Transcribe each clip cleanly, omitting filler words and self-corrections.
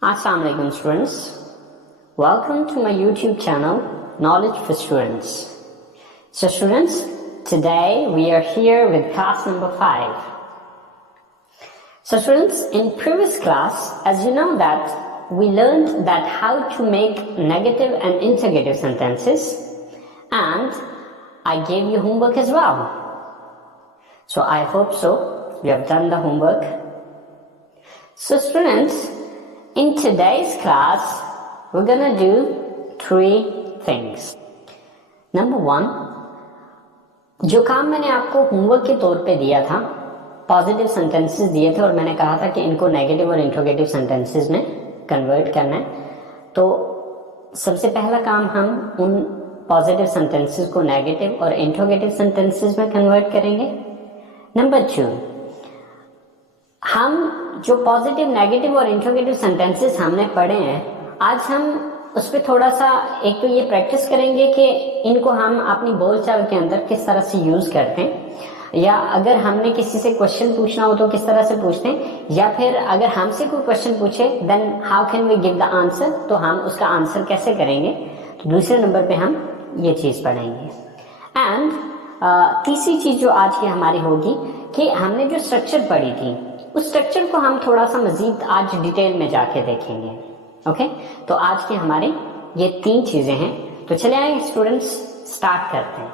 Assalamu alaikum students. Welcome to my YouTube channel Knowledge for Students. So students, today we are here with class number 5. So students, in previous class, as you know that we learned that how to make negative and interrogative sentences, and I gave you homework as well. So I hope so you have done the homework. So students, in today's class, we're gonna do 3 things. Number 1, जो काम मैंने आपको homework के तौर पे दिया था, positive sentences दिए थे और मैंने कहा था कि इनको नेगेटिव और इंट्रोगेटिव सेंटेंसेस में कन्वर्ट करना है। तो सबसे पहला काम हम उन पॉजिटिव सेंटेंसेस को नेगेटिव और इंट्रोगेटिव सेंटेंसेस में कन्वर्ट करेंगे। नंबर 2, हम जो पॉजिटिव, नेगेटिव और इंट्रोगेटिव सेंटेंसेस हमने पढ़े हैं, आज हम उस पर थोड़ा सा एक तो ये प्रैक्टिस करेंगे कि इनको हम अपनी बोलचाल के अंदर किस तरह से यूज करते हैं, या अगर हमने किसी से क्वेश्चन पूछना हो तो किस तरह से पूछते हैं, या फिर अगर हमसे कोई क्वेश्चन पूछे then how can we give the answer, तो हम उसका आंसर कैसे करेंगे। तो दूसरे नंबर पे हम ये चीज पढ़ेंगे। एंड तीसरी चीज जो आज की हमारी होगी कि हमने जो स्ट्रक्चर पढ़ी थी उस स्ट्रक्चर को हम थोड़ा सा मजीद आज डिटेल में जाके देखेंगे। ओके, तो आज की हमारी ये 3 चीजें हैं। तो चले आए स्टूडेंट्स, स्टार्ट करते हैं।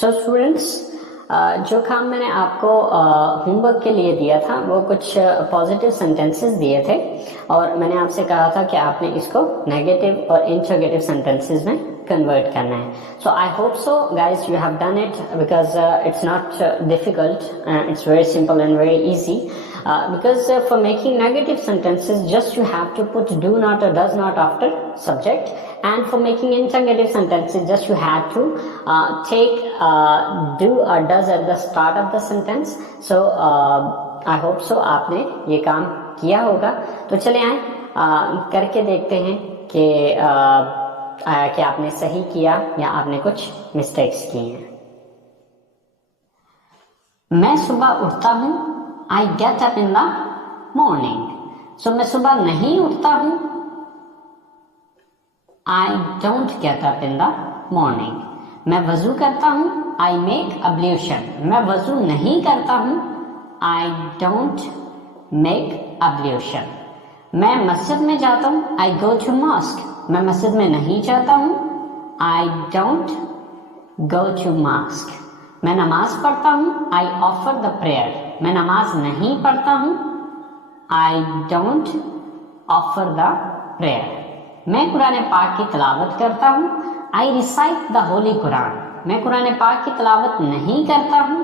सो स्टूडेंट्स, जो काम मैंने आपको होमवर्क के लिए दिया था वो कुछ पॉजिटिव सेंटेंसेस दिए थे और मैंने आपसे कहा था कि आपने इसको नेगेटिव और इंट्रोगेटिव सेंटेंसेस में कन्वर्ट करना है। So I hope so guys you have done it because it's not difficult, it's very simple and very easy. Because for making negative sentences, just you have to put do not or does not after subject, and for making interrogative sentences, just you have to take do or does at the start of the sentence. So I hope so आपने ये काम किया होगा. तो चले आए करके देखते हैं कि आपने सही किया या आपने कुछ मिस्टेक्स किए हैं. मैं सुबह उठता हूँ, I get up in the morning. So मैं सुबह नहीं उठता हूँ, I don't get up in the morning. मैं वजू करता हूँ, I make ablution. मैं वजू नहीं करता हूँ, I don't make ablution. मैं मस्जिद में जाता हूँ, I go to mosque. मैं मस्जिद में नहीं जाता हूँ, I don't go to mosque. मैं नमाज पढ़ता हूँ, I offer the prayer. मैं नमाज नहीं पढ़ता हूँ, I don't offer the prayer. मैं कुरान पाक की तिलावत करता हूँ, I recite the holy Quran. मैं कुरान पाक की तिलावत नहीं करता हूँ,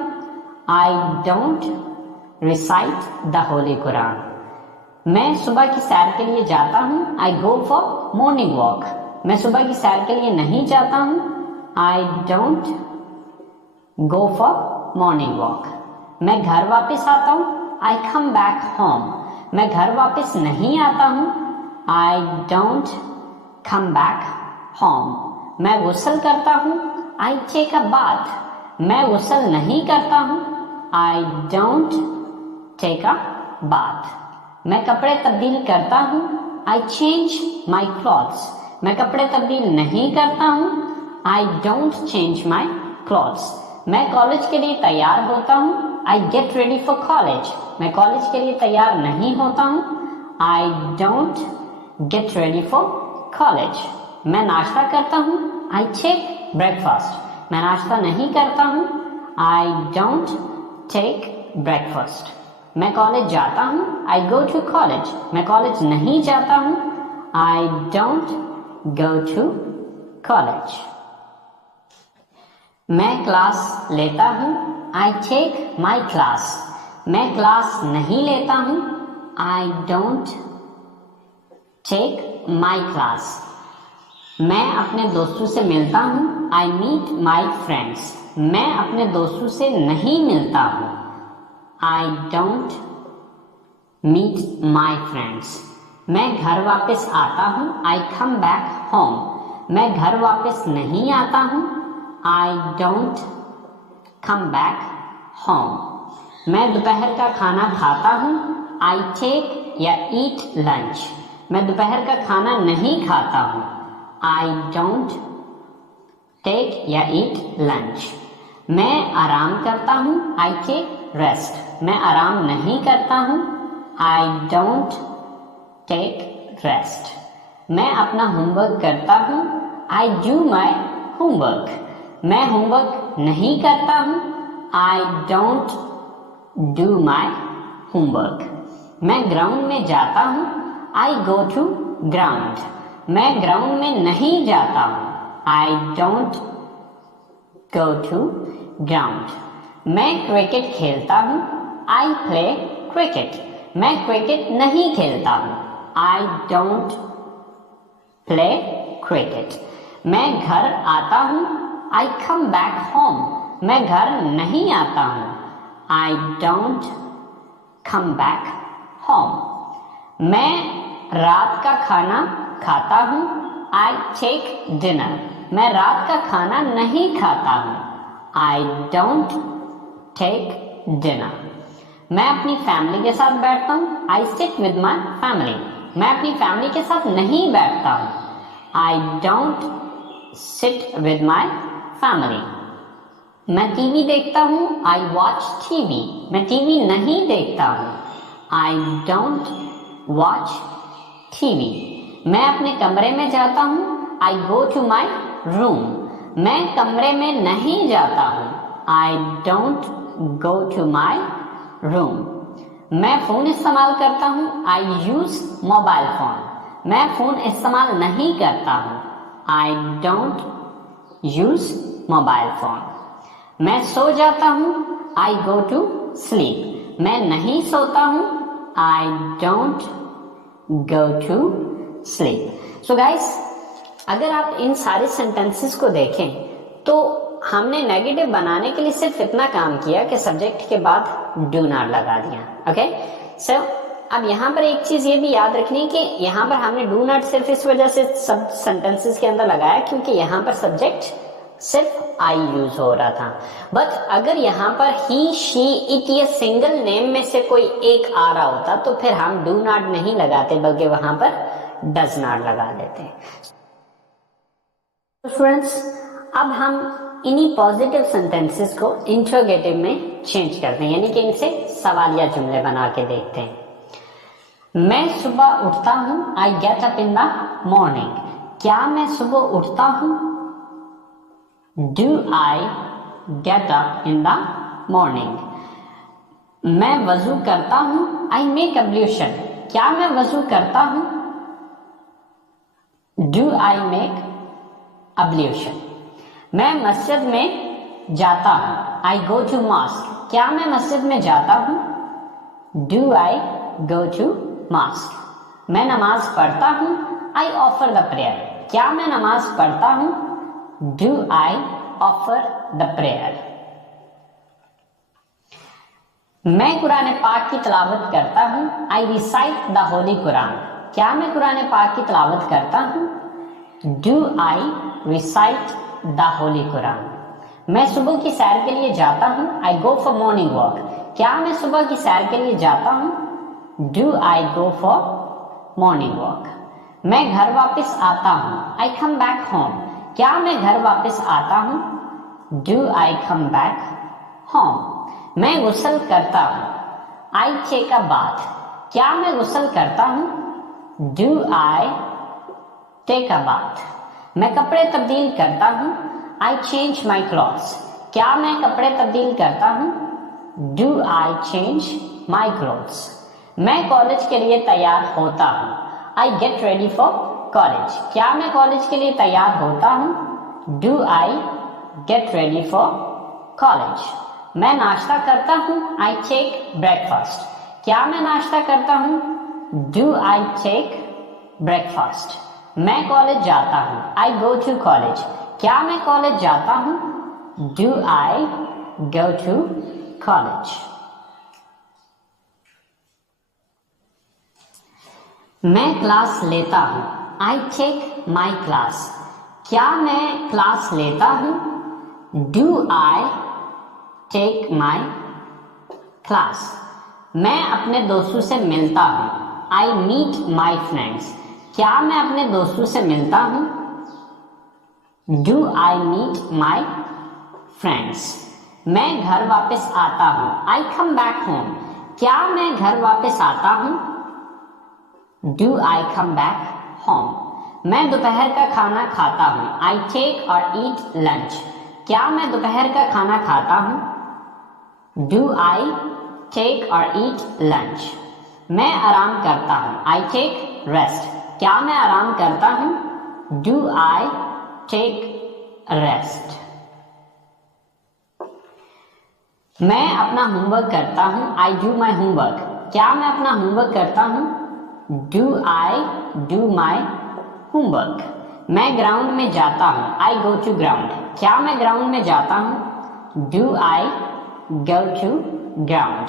I don't recite the holy Quran. मैं सुबह की सैर के लिए जाता हूँ, I go for morning walk. मैं सुबह की सैर के लिए नहीं जाता हूँ, I don't go for morning walk. मैं घर वापस आता हूँ, I come back home. मैं घर वापस नहीं आता हूँ, I don't come back home. मैं गुस्ल करता हूँ, I take a bath. मैं गुस्ल नहीं करता हूँ, I don't take a bath. मैं कपड़े तब्दील करता हूँ, I change my clothes. मैं कपड़े तब्दील नहीं करता हूँ, I don't change my clothes. मैं कॉलेज के लिए तैयार होता हूँ, I get ready for college. मैं कॉलेज के लिए तैयार नहीं होता हूँ, I don't get ready for college. मैं नाश्ता करता हूँ, I take breakfast. मैं नाश्ता नहीं करता हूँ, I don't take breakfast. मैं कॉलेज जाता हूँ, I go to college. मैं कॉलेज नहीं जाता हूँ, I don't go to college. मैं क्लास लेता हूँ, I take my class. मैं क्लास नहीं लेता हूँ, I don't take my class. मैं अपने दोस्तों से मिलता हूँ, I meet my friends. मैं अपने दोस्तों से नहीं मिलता हूँ, I don't meet my friends. मैं घर वापस आता हूँ, I come back home. मैं घर वापस नहीं आता हूँ, I don't come back home. मैं दोपहर का खाना खाता हूँ, आई टेक या ईट लंच। मैं दोपहर का खाना नहीं खाता हूँ। आई डोंट टेक या ईट लंच। मैं आराम करता हूँ। I take rest. मैं आराम नहीं करता हूँ। I don't take rest. मैं अपना होमवर्क करता हूँ। I do my homework. मैं होमवर्क नहीं करता हूँ। I don't do my homework. मैं ग्राउंड में जाता हूँ। I go to ground. मैं ग्राउंड में नहीं जाता हूँ। I don't go to ground. मैं क्रिकेट खेलता हूँ। I play cricket. मैं क्रिकेट नहीं खेलता हूँ। I don't play cricket. मैं घर आता हूँ। I come back home. मैं घर नहीं आता हूँ। I don't come back home. मैं रात का खाना खाता हूँ। I take dinner. मैं रात का खाना नहीं खाता हूँ। I don't take dinner. मैं अपनी फैमिली के साथ बैठता हूँ। I sit with my family. मैं अपनी फैमिली के साथ नहीं बैठता हूँ। I don't sit with my family. मैं टीवी देखता हूँ। I watch TV. मैं टीवी नहीं देखता हूँ। I don't watch TV. मैं अपने कमरे में जाता हूँ। I go to my room. मैं कमरे में नहीं जाता हूँ। I don't go to my room. मैं फोन इस्तेमाल करता हूँ। I use mobile phone. मैं फोन इस्तेमाल नहीं करता हूँ। I don't use mobile phone. मैं सो जाता हूँ। I go to sleep. मैं नहीं सोता हूँ। I don't go to sleep. So guys, अगर आप इन सारे सेंटेंसेस को देखें तो हमने नेगेटिव बनाने के लिए सिर्फ इतना काम किया कि सब्जेक्ट के बाद डू नॉट लगा दिया। ओके, सो अब यहाँ पर एक चीज ये भी याद रखनी कि यहाँ पर हमने डू नॉट सिर्फ इस वजह से सब सेंटेंसेस के अंदर लगाया क्योंकि यहाँ पर सब्जेक्ट सिर्फ आई यूज हो रहा था। बट अगर यहाँ पर ही, शी, इट या सिंगल नेम में से कोई एक आ रहा होता तो फिर हम डू नॉट नहीं लगाते बल्कि वहां पर डज नॉट लगा देते। स्टूडेंट्स, अब हम इन्हीं पॉजिटिव सेंटेंसेस को इंट्रोगेटिव में चेंज करते हैं, यानी कि इनसे सवालिया जुमले बना के देखते हैं। मैं सुबह उठता हूँ। I get up in the morning. क्या मैं सुबह उठता हूँ? Do I get up in the morning. मैं वजू करता हूँ। I make ablution. क्या मैं वजू करता हूँ? Do I make ablution. मैं मस्जिद में जाता हूँ। I go to mosque. क्या मैं मस्जिद में जाता हूँ? Do I go to mosque. मैं नमाज पढ़ता हूँ। I offer the prayer. क्या मैं नमाज पढ़ता हूँ? Do I offer the prayer. मैं कुरान पाक की तलावत करता हूँ। आई रिसाइट द होली कुरान। क्या मैं कुरान पाक की तलावत करता हूँ? Do I recite the Holi Quran. मैं सुबह की सैर के लिए जाता हूँ। I go for morning walk. क्या मैं सुबह की सैर के लिए जाता हूँ? Do I go for morning walk. मैं घर वापस आता हूँ। I come back home. क्या मैं घर वापस आता हूँ? Do I come back home. मैं गुस्ल करता हूँ। I take a bath. क्या मैं गुस्ल करता हूँ? Do I take a bath. मैं कपड़े तब्दील करता हूँ। I change my clothes. क्या मैं कपड़े तब्दील करता हूँ? Do I change my clothes. मैं कॉलेज के लिए तैयार होता हूँ। I get ready for college. क्या मैं कॉलेज के लिए तैयार होता हूँ? Do I get ready for college. मैं नाश्ता करता हूँ। I take breakfast. क्या मैं नाश्ता करता हूँ? Do I take breakfast. मैं कॉलेज जाता हूँ। I go to college. क्या मैं कॉलेज जाता हूँ? Do I go to college. मैं क्लास लेता हूँ। I take my class. क्या मैं क्लास लेता हूँ? Do I take my class. मैं अपने दोस्तों से मिलता हूँ, आई मीट माई फ्रेंड्स। क्या मैं अपने दोस्तों से मिलता हूँ? Do I meet my friends. मैं घर वापस आता हूँ, आई कम बैक होम। क्या मैं घर वापस आता हूँ? Do I come back home. मैं दोपहर का खाना खाता हूँ, आई टेक और ईट लंच। क्या मैं दोपहर का खाना खाता हूँ? डू आई टेक और ईट लंच। मैं आराम करता हूँ, आई टेक रेस्ट। क्या मैं आराम करता हूँ? Do I take rest. मैं अपना होमवर्क करता हूँ, आई डू माई होमवर्क। क्या मैं अपना होमवर्क करता हूँ? Do I do my homework. मैं ग्राउंड में जाता हूँ, आई गो टू ग्राउंड। क्या मैं ग्राउंड में जाता हूँ? Do I go to ground.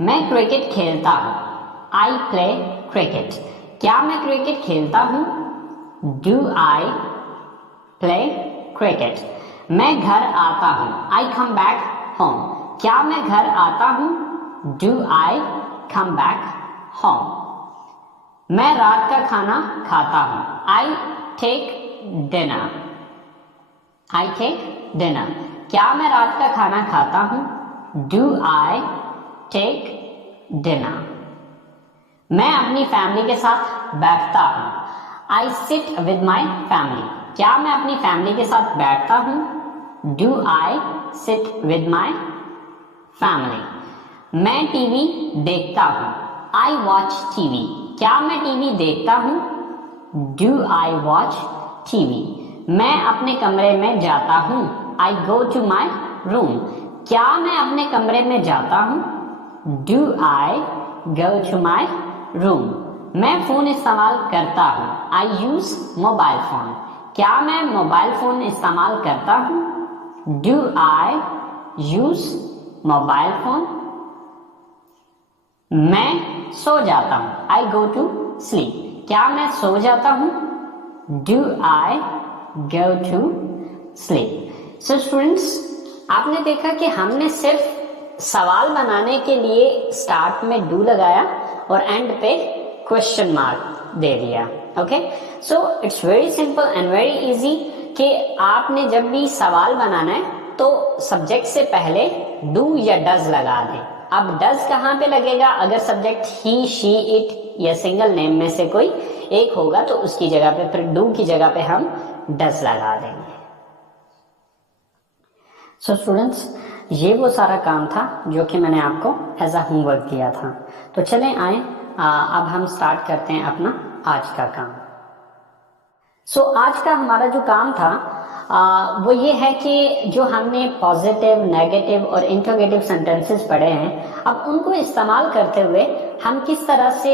मैं क्रिकेट खेलता हूँ, आई प्ले क्रिकेट। क्या मैं क्रिकेट खेलता हूँ? Do I play cricket. मैं घर आता हूँ, आई कम बैक होम। क्या मैं घर आता हूँ? Do I come back home. मैं रात का खाना खाता हूँ, I take dinner. I take dinner. क्या मैं रात का खाना खाता हूँ? Do I take dinner. मैं अपनी फैमिली के साथ बैठता हूँ, I sit with my family. क्या मैं अपनी फैमिली के साथ बैठता हूँ? Do I sit with my family. मैं टीवी देखता हूँ, आई वॉच टीवी। क्या मैं टीवी देखता हूँ? Do I watch TV. मैं अपने कमरे में जाता हूँ, I go to my room. क्या मैं अपने कमरे में जाता हूँ? Do I go to my room. मैं फोन इस्तेमाल करता हूँ, आई यूज मोबाइल फोन। क्या मैं मोबाइल फोन इस्तेमाल करता हूँ? Do I use mobile phone. मैं सो जाता हूँ, आई गो टू स्लीप। क्या मैं सो जाता हूँ? Do I go to sleep. So students, आपने देखा कि हमने सिर्फ सवाल बनाने के लिए स्टार्ट में डू लगाया और एंड पे क्वेश्चन मार्क दे दिया। Okay, so it's very simple and very easy कि आपने जब भी सवाल बनाना है तो सब्जेक्ट से पहले डू या डज लगा दें। अब डज कहाँ पे लगेगा? अगर सब्जेक्ट ही, शी, इट या सिंगल नेम में से कोई एक होगा तो उसकी जगह पे, फिर डू की जगह पे हम डज लगा देंगे। सो स्टूडेंट्स, ये वो सारा काम था जो कि मैंने आपको एज अ होमवर्क दिया था। तो चलें आए, अब हम स्टार्ट करते हैं अपना आज का काम। सो आज का हमारा जो काम था वो ये है कि जो हमने पॉजिटिव, नेगेटिव और इंटरोगेटिव सेंटेंसेस पढ़े हैं, अब उनको इस्तेमाल करते हुए हम किस तरह से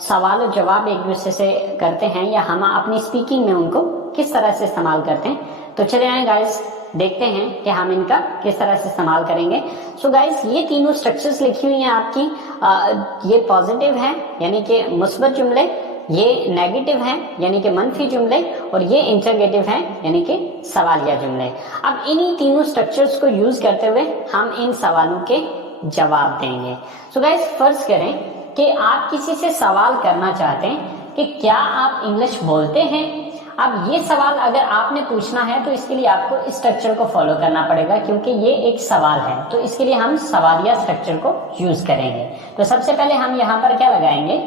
सवाल और जवाब एक दूसरे से करते हैं या हम अपनी स्पीकिंग में उनको किस तरह से इस्तेमाल करते हैं। तो चले आए गाइस, देखते हैं कि हम इनका किस तरह से इस्तेमाल करेंगे। सो गाइस, ये तीनों स्ट्रक्चर्स लिखी हुई हैं आपकी। ये पॉजिटिव है यानी कि मुस्बत जुमले, ये नेगेटिव है यानी कि मनफी जुमले, और ये इंटरोगेटिव है यानी कि सवालिया जुमले। अब इन्हीं तीनों स्ट्रक्चर्स को यूज करते हुए हम इन सवालों के जवाब देंगे। सो गाइस, फर्ज करें कि आप किसी से सवाल करना चाहते हैं कि क्या आप इंग्लिश बोलते हैं। अब ये सवाल अगर आपने पूछना है तो इसके लिए आपको इस स्ट्रक्चर को फॉलो करना पड़ेगा, क्योंकि ये एक सवाल है। तो इसके लिए हम सवालिया स्ट्रक्चर को यूज करेंगे। तो सबसे पहले हम यहाँ पर क्या लगाएंगे?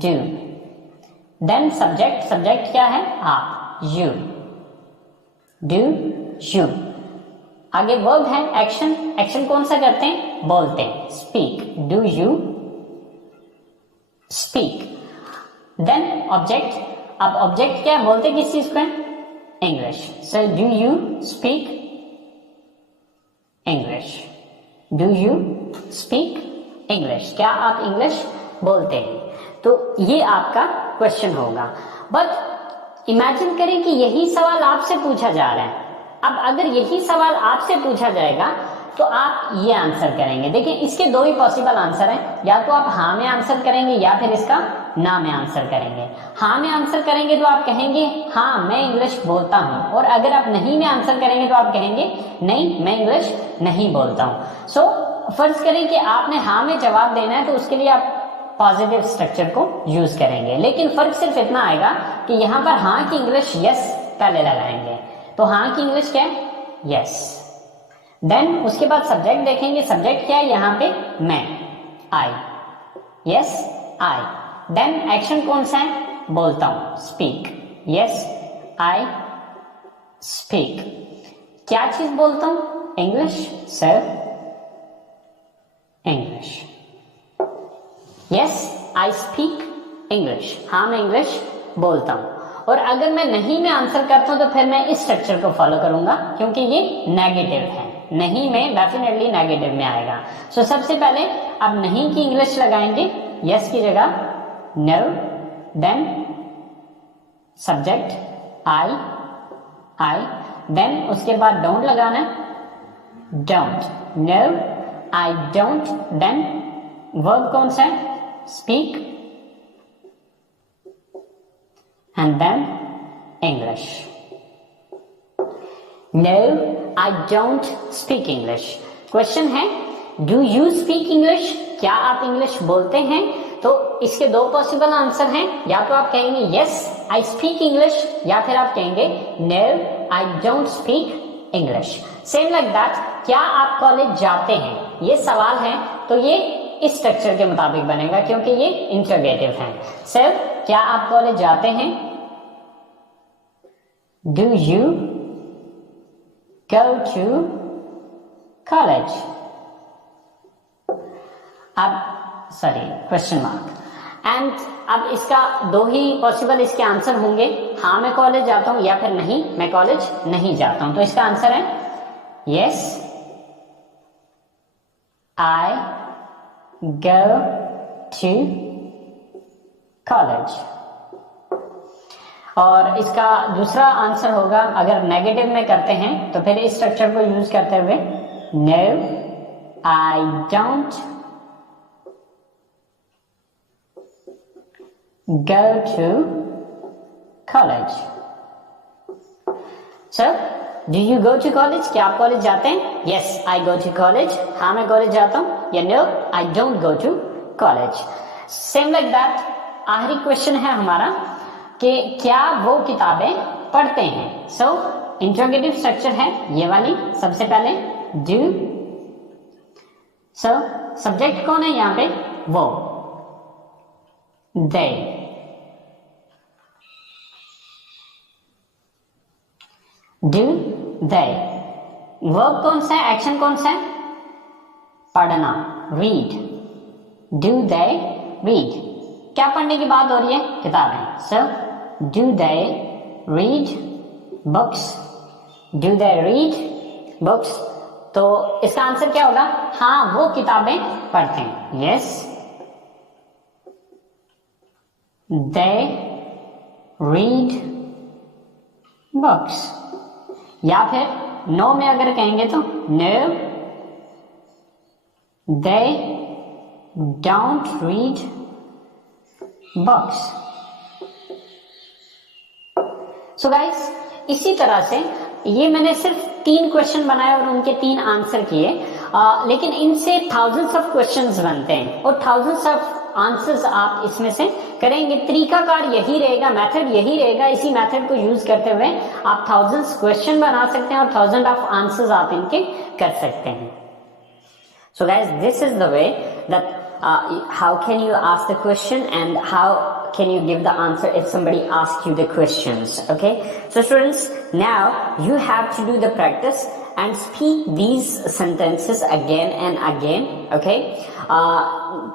डू। देन सब्जेक्ट, सब्जेक्ट क्या है? आप, यू। Do you. आगे वर्ब है एक्शन, एक्शन कौन सा करते हैं? बोलते हैं, speak. Do you speak. Then object, अब ऑब्जेक्ट क्या है? बोलते किस चीज को है? English. So do you speak English. Do you speak English. क्या आप इंग्लिश बोलते हैं? तो ये आपका क्वेश्चन होगा। बट इमेजिन करें कि यही सवाल आपसे पूछा जा रहा है। अब अगर यही सवाल आपसे पूछा जाएगा तो आप ये आंसर करेंगे। देखिए, इसके दो ही पॉसिबल आंसर हैं, या तो आप हाँ में आंसर करेंगे या फिर इसका ना में आंसर करेंगे। हाँ में आंसर करेंगे तो आप कहेंगे हाँ मैं इंग्लिश बोलता हूं, और अगर आप नहीं में आंसर करेंगे तो आप कहेंगे नहीं मैं इंग्लिश नहीं बोलता हूं। सो फर्ज करें कि आपने हाँ में जवाब देना है, तो उसके लिए आप पॉजिटिव स्ट्रक्चर को यूज करेंगे, लेकिन फर्क सिर्फ इतना आएगा कि यहां पर हाँ की इंग्लिश यस पहले लगाएंगे। तो हाँ की इंग्लिश क्या है? यस। देन उसके बाद सब्जेक्ट देखेंगे, सब्जेक्ट क्या है यहाँ पे? मैं, आई, यस आई। देन एक्शन कौन सा है? बोलता हूं, स्पीक, यस आई स्पीक। क्या चीज बोलता हूं? English, sir English, yes I speak English, हाँ मैं इंग्लिश बोलता हूं। और अगर मैं नहीं में आंसर करता हूं तो फिर मैं इस स्ट्रक्चर को फॉलो करूंगा, क्योंकि ये नेगेटिव है, नहीं में डेफिनेटली नेगेटिव में आएगा। सो सबसे पहले अब नहीं की इंग्लिश लगाएंगे, यस की जगह no, then subject I, then उसके बाद डोंट लगाना है, don't, no I don't, then verb कौन सा है? Speak, and then English. No, I don't speak English. Question है, do you speak English? क्या आप इंग्लिश बोलते हैं? तो इसके दो पॉसिबल आंसर हैं, या तो आप कहेंगे yes, I speak English, या फिर आप कहेंगे no, I don't speak English. Same like that, क्या आप कॉलेज जाते हैं? ये सवाल है, तो ये इस स्ट्रक्चर के मुताबिक बनेगा, क्योंकि ये इंटरोगेटिव है। सर क्या आप कॉलेज जाते हैं? Do you go to college? अब सॉरी क्वेश्चन मार्क। एंड अब इसका दो ही पॉसिबल इसके आंसर होंगे, हाँ मैं कॉलेज जाता हूं, या फिर नहीं मैं कॉलेज नहीं जाता हूं। तो इसका आंसर है yes I go to college। और इसका दूसरा आंसर होगा, अगर नेगेटिव में करते हैं तो फिर इस स्ट्रक्चर को यूज करते हुए no I don't go to college। So do you go to college? क्या आप कॉलेज जाते हैं? Yes I go to college, हाँ मैं कॉलेज जाता हूं, या no I don't go to college। Same like that, आखिरी क्वेश्चन है हमारा कि क्या वो किताबें पढ़ते हैं। सो इंट्रोगेटिव स्ट्रक्चर है ये वाली। सबसे पहले डू, सो सब्जेक्ट कौन है यहाँ पे? वो, दे, डू दे। वर्ब कौन सा है? एक्शन कौन सा है? पढ़ना, रीड, डू दे रीड। क्या पढ़ने की बात हो रही है? किताबें। सो do they read books? do they read books? तो इसका आंसर क्या होगा? हाँ वो किताबें पढ़ते हैं, yes they read books। या फिर no में अगर कहेंगे तो no they don't read books। So guys इसी तरह से ये मैंने सिर्फ 3 क्वेश्चन बनाए और उनके 3 आंसर किए, लेकिन इनसे थाउजेंड्स ऑफ क्वेश्चंस बनते हैं और थाउजेंड्स ऑफ आंसर्स आप इसमें से करेंगे। तरीकाकार यही रहेगा, मेथड यही रहेगा। इसी मेथड को यूज करते हुए आप थाउजेंड्स क्वेश्चन बना सकते हैं और 1000 ऑफ आंसर्स आप इनके कर सकते हैं। So guys this is the way that how can you ask the question and how can you give the answer if somebody asks you the questions. Okay, so students, now you have to do the practice and speak these sentences again and again. Okay,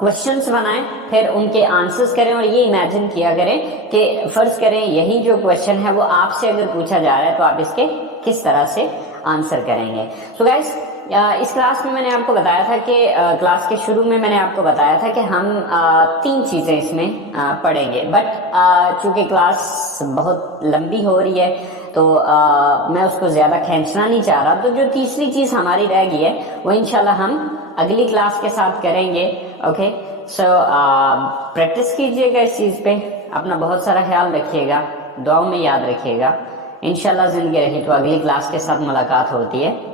questions बनाएं, फिर उनके answers करें और ये imagine किया करें कि फर्ज करें यही जो क्वेश्चन है वो आपसे अगर पूछा जा रहा है तो आप इसके किस तरह से आंसर करेंगे। So guys, इस क्लास में मैंने आपको बताया था कि क्लास के शुरू में मैंने आपको बताया था कि हम 3 चीजें इसमें पढ़ेंगे, बट चूंकि क्लास बहुत लंबी हो रही है तो मैं उसको ज्यादा खींचना नहीं चाह रहा, तो जो तीसरी चीज हमारी रह गई है वो इंशाल्लाह हम अगली क्लास के साथ करेंगे। ओके, सो प्रैक्टिस कीजिएगा इस चीज पे, अपना बहुत सारा ख्याल रखिएगा, दुआओं में याद रखिएगा। इंशाल्लाह जिंदगी रही तो अगली क्लास के साथ मुलाकात होती है।